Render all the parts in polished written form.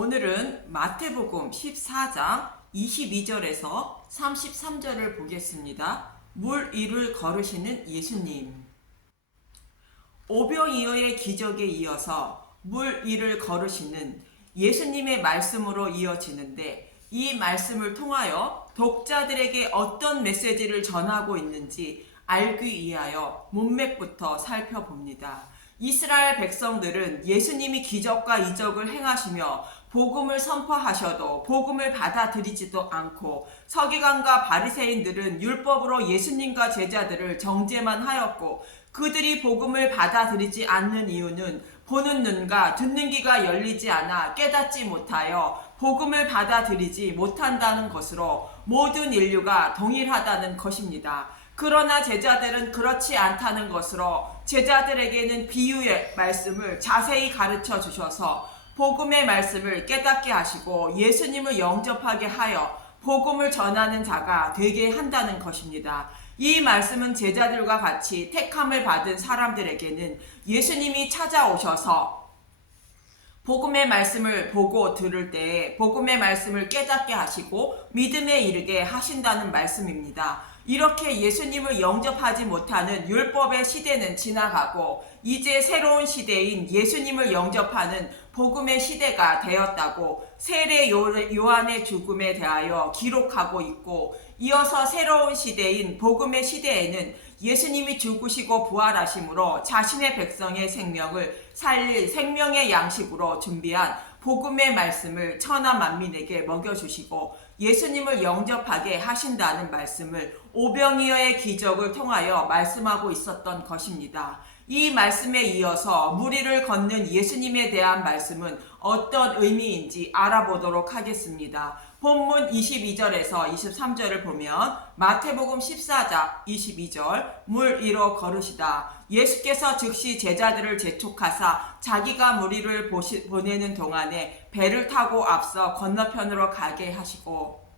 오늘은 마태복음 14장 22절에서 33절을 보겠습니다. 물 위를 걸으시는 예수님. 오병이어의 기적에 이어서 물 위를 걸으시는 예수님의 말씀으로 이어지는데, 이 말씀을 통하여 독자들에게 어떤 메시지를 전하고 있는지 알기 위하여 문맥부터 살펴봅니다. 이스라엘 백성들은 예수님이 기적과 이적을 행하시며 복음을 선포하셔도 복음을 받아들이지도 않고, 서기관과 바리새인들은 율법으로 예수님과 제자들을 정죄만 하였고, 그들이 복음을 받아들이지 않는 이유는 보는 눈과 듣는 귀가 열리지 않아 깨닫지 못하여 복음을 받아들이지 못한다는 것으로 모든 인류가 동일하다는 것입니다. 그러나 제자들은 그렇지 않다는 것으로 제자들에게는 비유의 말씀을 자세히 가르쳐 주셔서 복음의 말씀을 깨닫게 하시고 예수님을 영접하게 하여 복음을 전하는 자가 되게 한다는 것입니다. 이 말씀은 제자들과 같이 택함을 받은 사람들에게는 예수님이 찾아오셔서 복음의 말씀을 보고 들을 때에 복음의 말씀을 깨닫게 하시고 믿음에 이르게 하신다는 말씀입니다. 이렇게 예수님을 영접하지 못하는 율법의 시대는 지나가고 이제 새로운 시대인 예수님을 영접하는 복음의 시대가 되었다고 세례 요한의 죽음에 대하여 기록하고 있고, 이어서 새로운 시대인 복음의 시대에는 예수님이 죽으시고 부활하심으로 자신의 백성의 생명을 살릴 생명의 양식으로 준비한 복음의 말씀을 천하 만민에게 먹여주시고 예수님을 영접하게 하신다는 말씀을 오병이어의 기적을 통하여 말씀하고 있었던 것입니다. 이 말씀에 이어서 물 위를 걷는 예수님에 대한 말씀은 어떤 의미인지 알아보도록 하겠습니다. 본문 22절에서 23절을 보면 마태복음 14장 22절 물 위로 걸으시다. 예수께서 즉시 제자들을 재촉하사 자기가 물 위를 보내는 동안에 배를 타고 앞서 건너편으로 가게 하시고,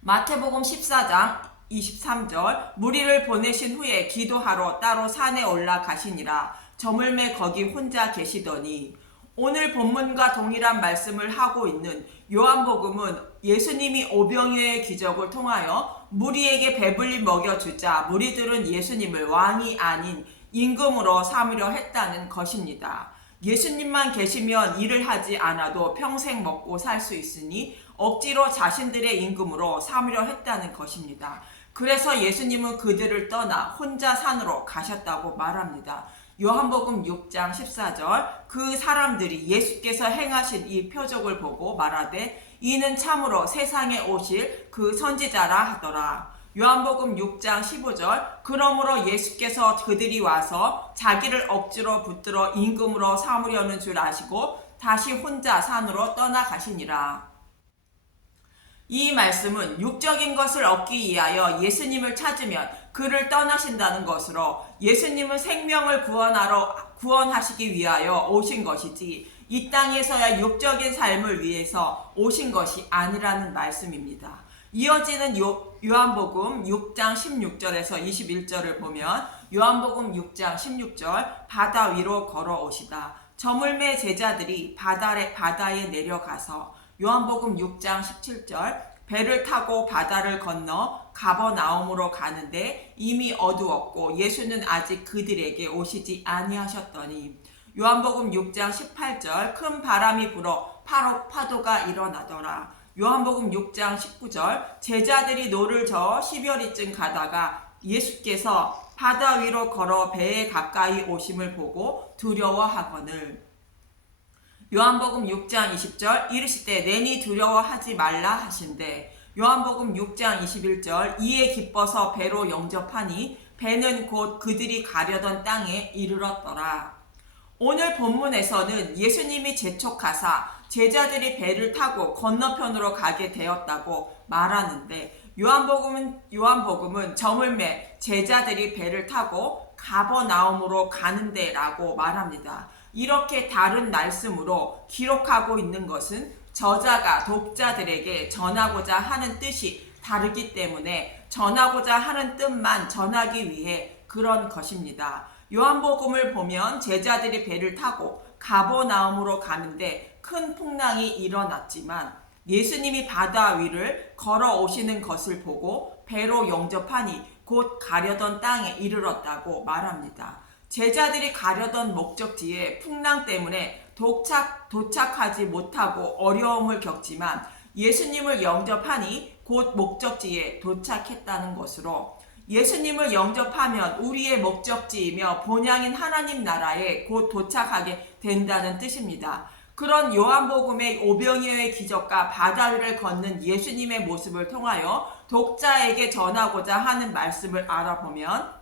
마태복음 14장 23절 물 위를 보내신 후에 기도하러 따로 산에 올라가시니라. 저물매 거기 혼자 계시더니, 오늘 본문과 동일한 말씀을 하고 있는 요한복음은 예수님이 오병이어의 기적을 통하여 무리에게 배불리 먹여주자 무리들은 예수님을 왕이 아닌 임금으로 삼으려 했다는 것입니다. 예수님만 계시면 일을 하지 않아도 평생 먹고 살 수 있으니 억지로 자신들의 임금으로 삼으려 했다는 것입니다. 그래서 예수님은 그들을 떠나 혼자 산으로 가셨다고 말합니다. 요한복음 6장 14절 그 사람들이 예수께서 행하신 이 표적을 보고 말하되 이는 참으로 세상에 오실 그 선지자라 하더라. 요한복음 6장 15절 그러므로 예수께서 그들이 와서 자기를 억지로 붙들어 임금으로 삼으려는 줄 아시고 다시 혼자 산으로 떠나가시니라. 이 말씀은 육적인 것을 얻기 위하여 예수님을 찾으면 그를 떠나신다는 것으로 예수님은 생명을 구원하시기 위하여 오신 것이지 이 땅에서야 육적인 삶을 위해서 오신 것이 아니라는 말씀입니다. 이어지는 요한복음 6장 16절에서 21절을 보면 요한복음 6장 16절 바다 위로 걸어오시다. 저물매 제자들이 바다에 내려가서, 요한복음 6장 17절 배를 타고 바다를 건너 가버나움으로 가는데 이미 어두웠고 예수는 아직 그들에게 오시지 아니하셨더니, 요한복음 6장 18절 큰 바람이 불어 파도가 일어나더라. 요한복음 6장 19절 제자들이 노를 저어 10여리쯤 가다가 예수께서 바다 위로 걸어 배에 가까이 오심을 보고 두려워하거늘, 요한복음 6장 20절 이르시되 내니 두려워하지 말라 하신대, 요한복음 6장 21절 이에 기뻐서 배로 영접하니 배는 곧 그들이 가려던 땅에 이르렀더라. 오늘 본문에서는 예수님이 재촉하사 제자들이 배를 타고 건너편으로 가게 되었다고 말하는데, 요한복음은 저물매 제자들이 배를 타고 가버나움으로 가는데 라고 말합니다. 이렇게 다른 말씀으로 기록하고 있는 것은 저자가 독자들에게 전하고자 하는 뜻이 다르기 때문에 전하고자 하는 뜻만 전하기 위해 그런 것입니다. 요한복음을 보면 제자들이 배를 타고 가버나움으로 가는데 큰 풍랑이 일어났지만 예수님이 바다 위를 걸어오시는 것을 보고 배로 영접하니 곧 가려던 땅에 이르렀다고 말합니다. 제자들이 가려던 목적지에 풍랑 때문에 도착하지 못하고 어려움을 겪지만 예수님을 영접하니 곧 목적지에 도착했다는 것으로, 예수님을 영접하면 우리의 목적지이며 본향인 하나님 나라에 곧 도착하게 된다는 뜻입니다. 그런 요한복음의 오병이어의 기적과 바다 위를 걷는 예수님의 모습을 통하여 독자에게 전하고자 하는 말씀을 알아보면,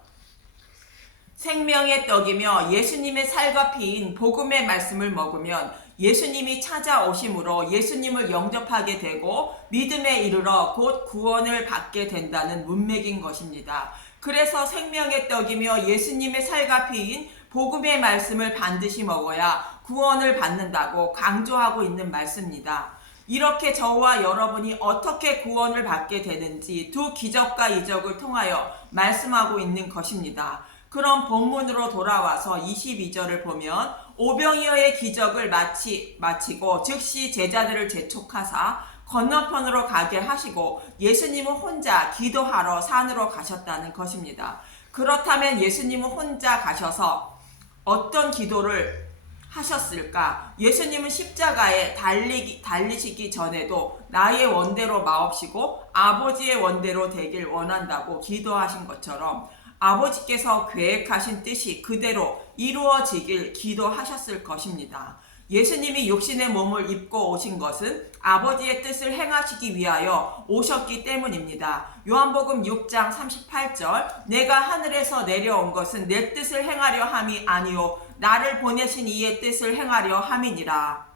생명의 떡이며 예수님의 살과 피인 복음의 말씀을 먹으면 예수님이 찾아오심으로 예수님을 영접하게 되고 믿음에 이르러 곧 구원을 받게 된다는 문맥인 것입니다. 그래서 생명의 떡이며 예수님의 살과 피인 복음의 말씀을 반드시 먹어야 구원을 받는다고 강조하고 있는 말씀입니다. 이렇게 저와 여러분이 어떻게 구원을 받게 되는지 두 기적과 이적을 통하여 말씀하고 있는 것입니다. 그럼 본문으로 돌아와서 22절을 보면, 오병이어의 기적을 마치고 즉시 제자들을 재촉하사 건너편으로 가게 하시고 예수님은 혼자 기도하러 산으로 가셨다는 것입니다. 그렇다면 예수님은 혼자 가셔서 어떤 기도를 하셨을까? 예수님은 십자가에 달리시기 전에도 나의 원대로 마옵시고 아버지의 원대로 되길 원한다고 기도하신 것처럼 아버지께서 계획하신 뜻이 그대로 이루어지길 기도하셨을 것입니다. 예수님이 육신의 몸을 입고 오신 것은 아버지의 뜻을 행하시기 위하여 오셨기 때문입니다. 요한복음 6장 38절, 내가 하늘에서 내려온 것은 내 뜻을 행하려 함이 아니요 나를 보내신 이의 뜻을 행하려 함이니라.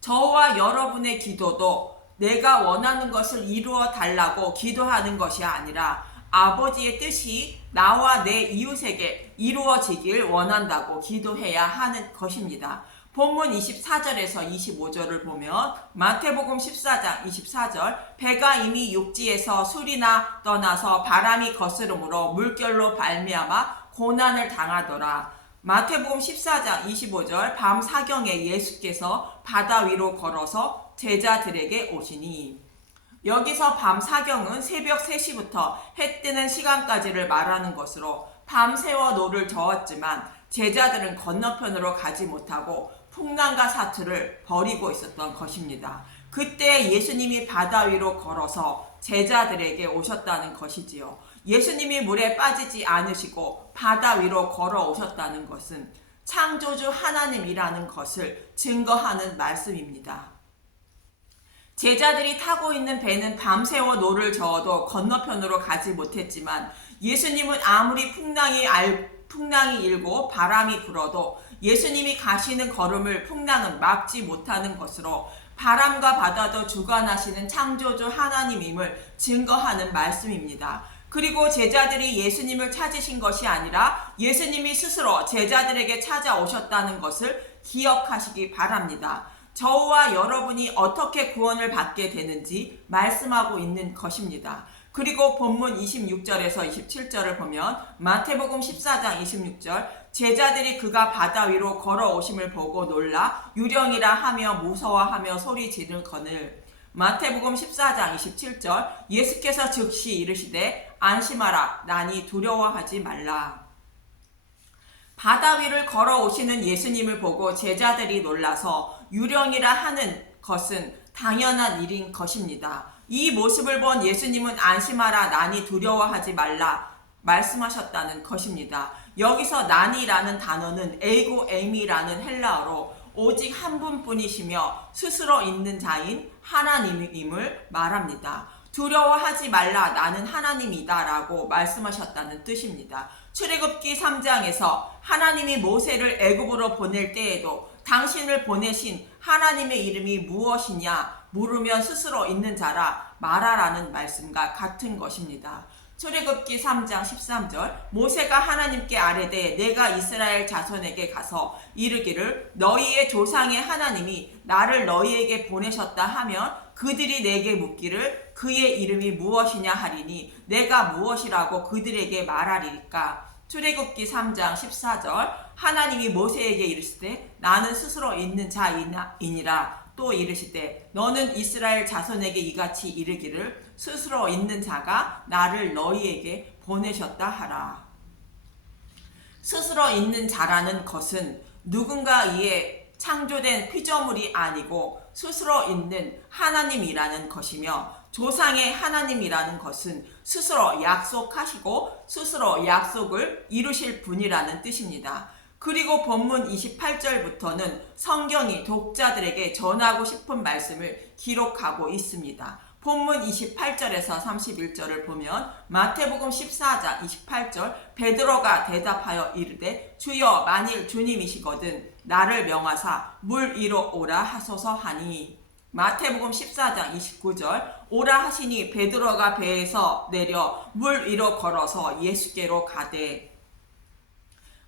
저와 여러분의 기도도 내가 원하는 것을 이루어 달라고 기도하는 것이 아니라 아버지의 뜻이 나와 내 이웃에게 이루어지길 원한다고 기도해야 하는 것입니다. 본문 24절에서 25절을 보면 마태복음 14장 24절, 배가 이미 육지에서 술이나 떠나서 바람이 거스름으로 물결로 발미암아 고난을 당하더라. 마태복음 14장 25절, 밤 사경에 예수께서 바다 위로 걸어서 제자들에게 오시니, 여기서 밤 사경은 새벽 3시부터 해 뜨는 시간까지를 말하는 것으로 밤새워 노를 저었지만 제자들은 건너편으로 가지 못하고 풍랑과 사투를 벌이고 있었던 것입니다. 그때 예수님이 바다 위로 걸어서 제자들에게 오셨다는 것이지요. 예수님이 물에 빠지지 않으시고 바다 위로 걸어 오셨다는 것은 창조주 하나님이라는 것을 증거하는 말씀입니다. 제자들이 타고 있는 배는 밤새워 노를 저어도 건너편으로 가지 못했지만 예수님은 아무리 풍랑이 일고 바람이 불어도 예수님이 가시는 걸음을 풍랑은 막지 못하는 것으로 바람과 바다도 주관하시는 창조주 하나님임을 증거하는 말씀입니다. 그리고 제자들이 예수님을 찾으신 것이 아니라 예수님이 스스로 제자들에게 찾아오셨다는 것을 기억하시기 바랍니다. 저와 여러분이 어떻게 구원을 받게 되는지 말씀하고 있는 것입니다. 그리고 본문 26절에서 27절을 보면 마태복음 14장 26절, 제자들이 그가 바다 위로 걸어오심을 보고 놀라 유령이라 하며 무서워하며 소리 지르거늘. 마태복음 14장 27절, 예수께서 즉시 이르시되 안심하라, 나니 두려워하지 말라. 바다 위를 걸어오시는 예수님을 보고 제자들이 놀라서 유령이라 하는 것은 당연한 일인 것입니다. 이 모습을 본 예수님은 안심하라, 나니 두려워하지 말라 말씀하셨다는 것입니다. 여기서 나니라는 단어는 에이고 에미라는 헬라어로 오직 한 분뿐이시며 스스로 있는 자인 하나님임을 말합니다. 두려워하지 말라, 나는 하나님이다 라고 말씀하셨다는 뜻입니다. 출애굽기 3장에서 하나님이 모세를 애굽으로 보낼 때에도 당신을 보내신 하나님의 이름이 무엇이냐 물으면 스스로 있는 자라 말하라는 말씀과 같은 것입니다. 출애굽기 3장 13절, 모세가 하나님께 아뢰되 내가 이스라엘 자손에게 가서 이르기를 너희의 조상의 하나님이 나를 너희에게 보내셨다 하면 그들이 내게 묻기를 그의 이름이 무엇이냐 하리니 내가 무엇이라고 그들에게 말하리까. 출애굽기 3장 14절 하나님이 모세에게 이르시되 나는 스스로 있는 자이니라. 또 이르시되 너는 이스라엘 자손에게 이같이 이르기를 스스로 있는 자가 나를 너희에게 보내셨다 하라. 스스로 있는 자라는 것은 누군가 이에 창조된 피조물이 아니고 스스로 있는 하나님이라는 것이며, 조상의 하나님이라는 것은 스스로 약속하시고 스스로 약속을 이루실 분이라는 뜻입니다. 그리고 본문 28절부터는 성경이 독자들에게 전하고 싶은 말씀을 기록하고 있습니다. 본문 28절에서 31절을 보면 마태복음 14장 28절 베드로가 대답하여 이르되 주여 만일 주님이시거든 나를 명하사 물 위로 오라 하소서 하니, 마태복음 14장 29절 오라 하시니 베드로가 배에서 내려 물 위로 걸어서 예수께로 가되,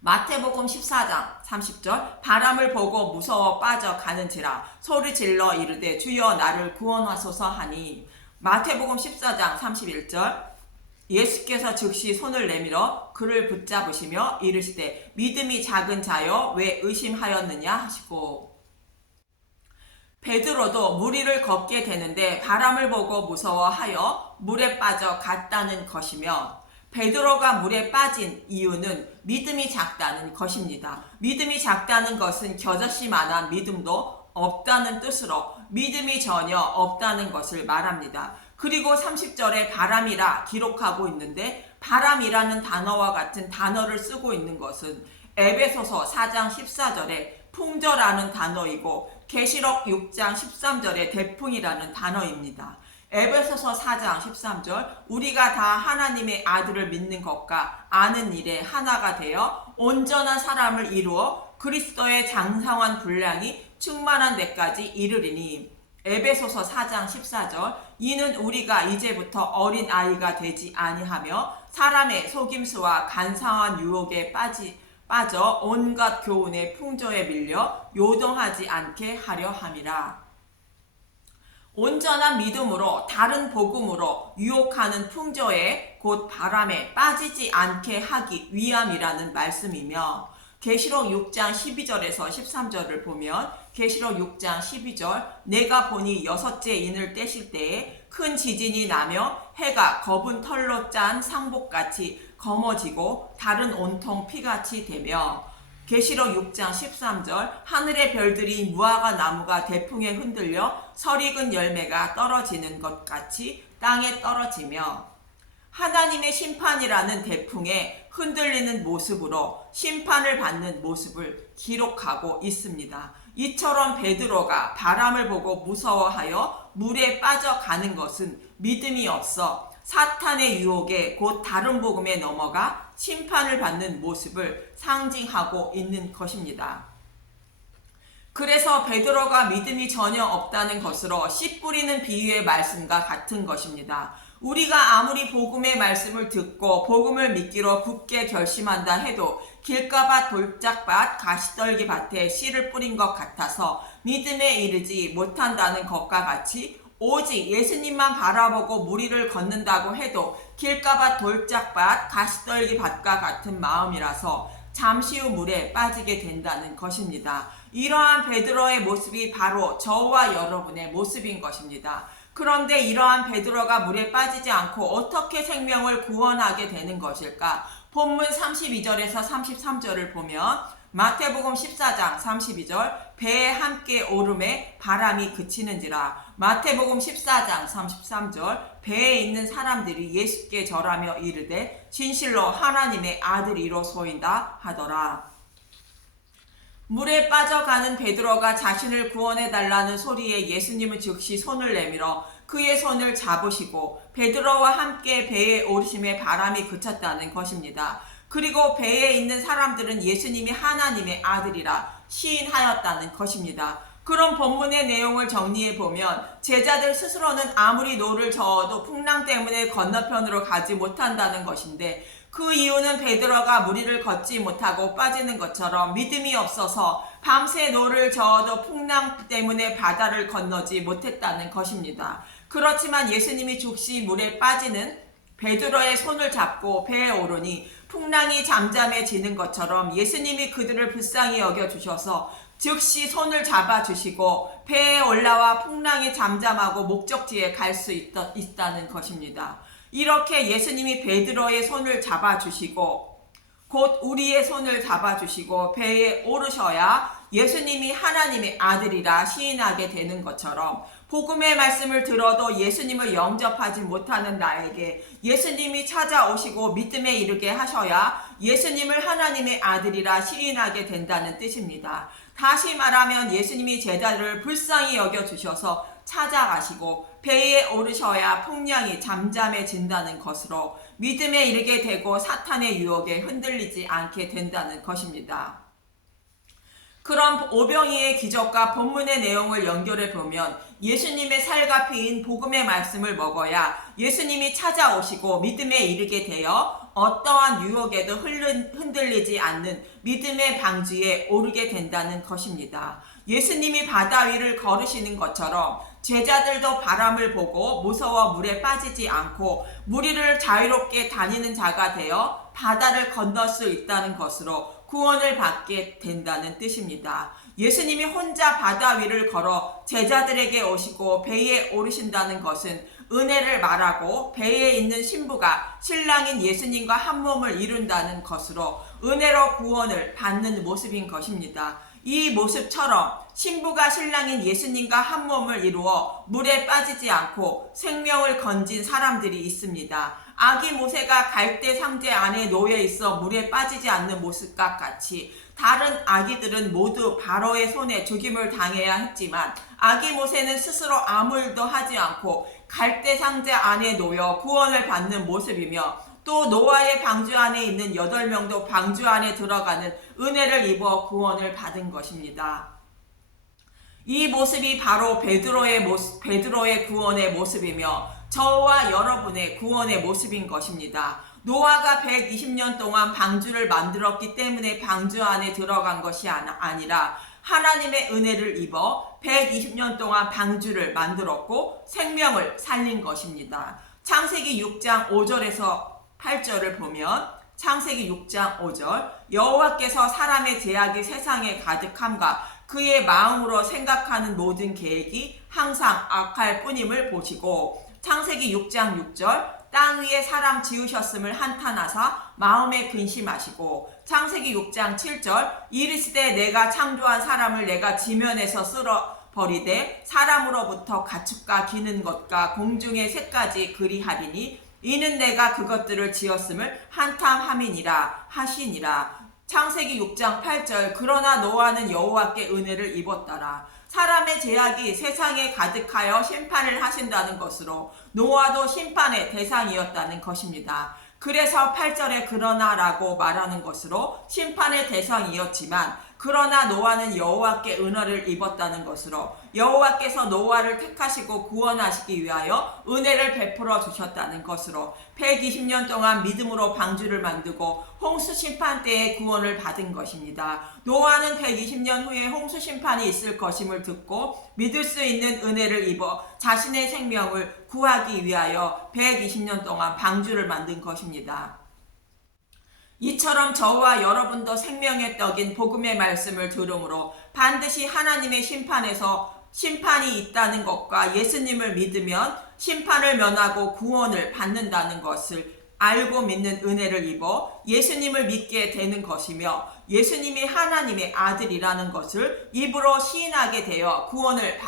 마태복음 14장 30절 바람을 보고 무서워 빠져가는지라 소리질러 이르되 주여 나를 구원하소서 하니, 마태복음 14장 31절 예수께서 즉시 손을 내밀어 그를 붙잡으시며 이르시되 믿음이 작은 자여 왜 의심하였느냐 하시고, 베드로도 물 위를 걷게 되는데 바람을 보고 무서워하여 물에 빠져 갔다는 것이며, 베드로가 물에 빠진 이유는 믿음이 작다는 것입니다. 믿음이 작다는 것은 겨자씨만한 믿음도 없다는 뜻으로 믿음이 전혀 없다는 것을 말합니다. 그리고 30절에 바람이라 기록하고 있는데, 바람이라는 단어와 같은 단어를 쓰고 있는 것은 에베소서 4장 14절에 풍조라는 단어이고 계시록 6장 13절에 대풍이라는 단어입니다. 에베소서 4장 13절 우리가 다 하나님의 아들을 믿는 것과 아는 일에 하나가 되어 온전한 사람을 이루어 그리스도의 장성한 분량이 충만한 데까지 이르리니, 에베소서 4장 14절 이는 우리가 이제부터 어린 아이가 되지 아니하며 사람의 속임수와 간사한 유혹에 빠져 온갖 교훈의 풍조에 밀려 요동하지 않게 하려 함이라. 온전한 믿음으로 다른 복음으로 유혹하는 풍조에 곧 바람에 빠지지 않게 하기 위함이라는 말씀이며, 계시록 6장 12절에서 13절을 보면 계시록 6장 12절 내가 보니 여섯째 인을 떼실 때에 큰 지진이 나며 해가 검은 털로 짠 상복같이 검어지고 달은 온통 피같이 되며, 계시록 6장 13절 하늘의 별들이 무화과 나무가 대풍에 흔들려 설익은 열매가 떨어지는 것 같이 땅에 떨어지며, 하나님의 심판이라는 대풍에 흔들리는 모습으로 심판을 받는 모습을 기록하고 있습니다. 이처럼 베드로가 바람을 보고 무서워하여 물에 빠져가는 것은 믿음이 없어 사탄의 유혹에 곧 다른 복음에 넘어가 심판을 받는 모습을 상징하고 있는 것입니다. 그래서 베드로가 믿음이 전혀 없다는 것으로 씨 뿌리는 비유의 말씀과 같은 것입니다. 우리가 아무리 복음의 말씀을 듣고 복음을 믿기로 굳게 결심한다 해도 길가밭 돌짝밭 가시떨기 밭에 씨를 뿌린 것 같아서 믿음에 이르지 못한다는 것과 같이, 오직 예수님만 바라보고 물 위를 걷는다고 해도 길가밭 돌짝밭 가시떨기 밭과 같은 마음이라서 잠시 후 물에 빠지게 된다는 것입니다. 이러한 베드로의 모습이 바로 저와 여러분의 모습인 것입니다. 그런데 이러한 베드로가 물에 빠지지 않고 어떻게 생명을 구원하게 되는 것일까? 본문 32절에서 33절을 보면 마태복음 14장 32절 배에 함께 오름에 바람이 그치는지라, 마태복음 14장 33절 배에 있는 사람들이 예수께 절하며 이르되 진실로 하나님의 아들이로소이다 하더라. 물에 빠져가는 베드로가 자신을 구원해달라는 소리에 예수님은 즉시 손을 내밀어 그의 손을 잡으시고 베드로와 함께 배에 오르심에 바람이 그쳤다는 것입니다. 그리고 배에 있는 사람들은 예수님이 하나님의 아들이라 시인하였다는 것입니다. 그럼 본문의 내용을 정리해 보면 제자들 스스로는 아무리 노를 저어도 풍랑 때문에 건너편으로 가지 못한다는 것인데, 그 이유는 베드로가 물 위를 걷지 못하고 빠지는 것처럼 믿음이 없어서 밤새 노를 저어도 풍랑 때문에 바다를 건너지 못했다는 것입니다. 그렇지만 예수님이 즉시 물에 빠지는 베드로의 손을 잡고 배에 오르니 풍랑이 잠잠해지는 것처럼 예수님이 그들을 불쌍히 여겨주셔서 즉시 손을 잡아주시고 배에 올라와 풍랑이 잠잠하고 목적지에 갈 수 있다는 것입니다. 이렇게 예수님이 베드로의 손을 잡아주시고 곧 우리의 손을 잡아주시고 배에 오르셔야 예수님이 하나님의 아들이라 시인하게 되는 것처럼 복음의 말씀을 들어도 예수님을 영접하지 못하는 나에게 예수님이 찾아오시고 믿음에 이르게 하셔야 예수님을 하나님의 아들이라 시인하게 된다는 뜻입니다. 다시 말하면 예수님이 제자들을 불쌍히 여겨주셔서 찾아가시고 배에 오르셔야 풍랑이 잠잠해진다는 것으로 믿음에 이르게 되고 사탄의 유혹에 흔들리지 않게 된다는 것입니다. 그럼 오병이의 기적과 본문의 내용을 연결해 보면 예수님의 살과 피인 복음의 말씀을 먹어야 예수님이 찾아오시고 믿음에 이르게 되어 어떠한 유혹에도 흔들리지 않는 믿음의 방주에 오르게 된다는 것입니다. 예수님이 바다 위를 걸으시는 것처럼 제자들도 바람을 보고 무서워 물에 빠지지 않고 물 위를 자유롭게 다니는 자가 되어 바다를 건널 수 있다는 것으로 구원을 받게 된다는 뜻입니다. 예수님이 혼자 바다 위를 걸어 제자들에게 오시고 배에 오르신다는 것은 은혜를 말하고 배에 있는 신부가 신랑인 예수님과 한 몸을 이룬다는 것으로 은혜로 구원을 받는 모습인 것입니다. 이 모습처럼 신부가 신랑인 예수님과 한 몸을 이루어 물에 빠지지 않고 생명을 건진 사람들이 있습니다. 아기 모세가 갈대 상제 안에 놓여 있어 물에 빠지지 않는 모습과 같이 다른 아기들은 모두 바로의 손에 죽임을 당해야 했지만 아기 모세는 스스로 아무 일도 하지 않고 갈대 상제 안에 놓여 구원을 받는 모습이며 또 노아의 방주 안에 있는 8명도 방주 안에 들어가는 은혜를 입어 구원을 받은 것입니다. 이 모습이 바로 베드로의 구원의 모습이며 저와 여러분의 구원의 모습인 것입니다. 노아가 120년 동안 방주를 만들었기 때문에 방주 안에 들어간 것이 아니라 하나님의 은혜를 입어 120년 동안 방주를 만들었고 생명을 살린 것입니다. 창세기 6장 5절에서 8절을 보면 창세기 6장 5절 여호와께서 사람의 제약이 세상에 가득함과 그의 마음으로 생각하는 모든 계획이 항상 악할 뿐임을 보시고 창세기 6장 6절 땅 위에 사람 지으셨음을 한탄하사 마음에 근심하시고 창세기 6장 7절 이르시되 내가 창조한 사람을 내가 지면에서 쓸어버리되 사람으로부터 가축과 기는 것과 공중의 새까지 그리하리니 이는 내가 그것들을 지었음을 한탄함이니라 하시니라. 창세기 6장 8절 그러나 노아는 여호와께 은혜를 입었더라. 사람의 제약이 세상에 가득하여 심판을 하신다는 것으로 노아도 심판의 대상이었다는 것입니다. 그래서 8절에 그러나라고 말하는 것으로 심판의 대상이었지만 그러나 노아는 여호와께 은혜를 입었다는 것으로 여호와께서 노아를 택하시고 구원하시기 위하여 은혜를 베풀어 주셨다는 것으로 120년 동안 믿음으로 방주를 만들고 홍수 심판 때에 구원을 받은 것입니다. 노아는 120년 후에 홍수 심판이 있을 것임을 듣고 믿을 수 있는 은혜를 입어 자신의 생명을 구하기 위하여 120년 동안 방주를 만든 것입니다. 이처럼 저와 여러분도 생명의 떡인 복음의 말씀을 들음으로 반드시 하나님의 심판이 있다는 것과 예수님을 믿으면 심판을 면하고 구원을 받는다는 것을 알고 믿는 은혜를 입어 예수님을 믿게 되는 것이며 예수님이 하나님의 아들이라는 것을 입으로 시인하게 되어 구원을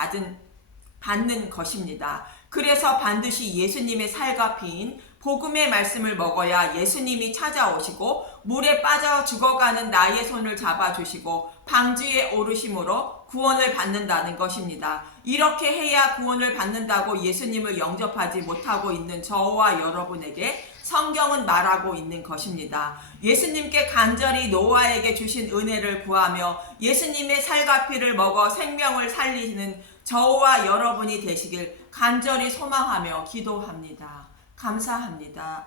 받는 것입니다. 그래서 반드시 예수님의 살과 피인 복음의 말씀을 먹어야 예수님이 찾아오시고 물에 빠져 죽어가는 나의 손을 잡아주시고 방주에 오르심으로 구원을 받는다는 것입니다. 이렇게 해야 구원을 받는다고 예수님을 영접하지 못하고 있는 저와 여러분에게 성경은 말하고 있는 것입니다. 예수님께 간절히 노아에게 주신 은혜를 구하며 예수님의 살과 피를 먹어 생명을 살리는 저와 여러분이 되시길 간절히 소망하며 기도합니다. 감사합니다.